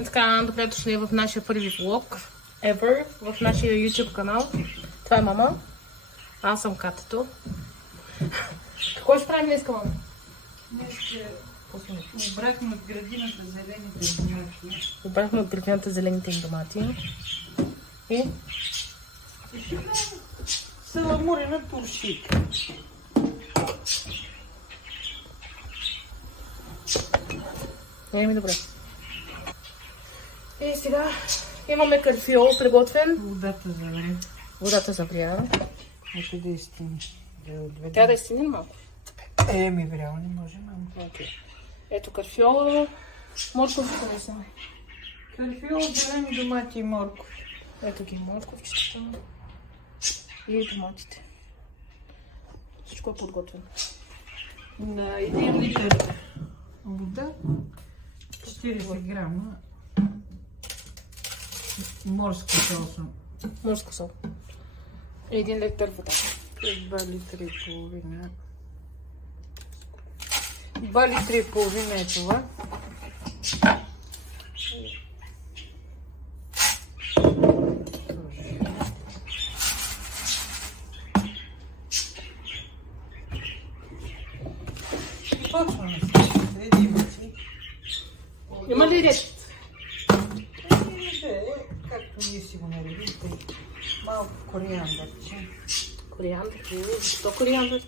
И така, добре дошли в нашия първи влог ever, в нашия YouTube канал. Това е мама. Аз съм Катето. Какво ще правим днес, мама? Днес обрахме от градината зелените домати. Обрахме от градината зелените им домати. И? Саламурена туршика. Ми добре. И сега имаме карфиол приготвен. Водата завре. Водата завря. Ето да изтини. Тя да изтини малко. Ми врял не може, мамо. Ето карфиола. Моркови са. Карфиол, зелени домати и морков. Ето ги морковчета. И доматите. Всичко е подготвено. На 1 литър вода, 40 грама морска соса. Морска сол. 1 литър вода. 2 литра и половина. 2 литра и половина е това. Почваме с редимици. Има ли ред? Както ние си го наредим, малко кориандърче. Кориандър. Защо кориандър?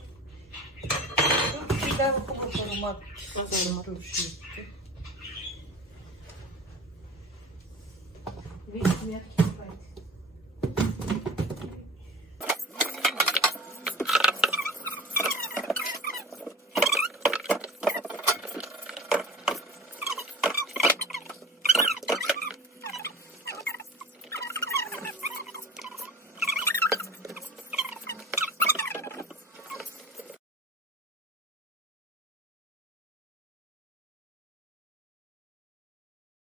Ще дава хубав аромат. Аромат. Душите. Вижте,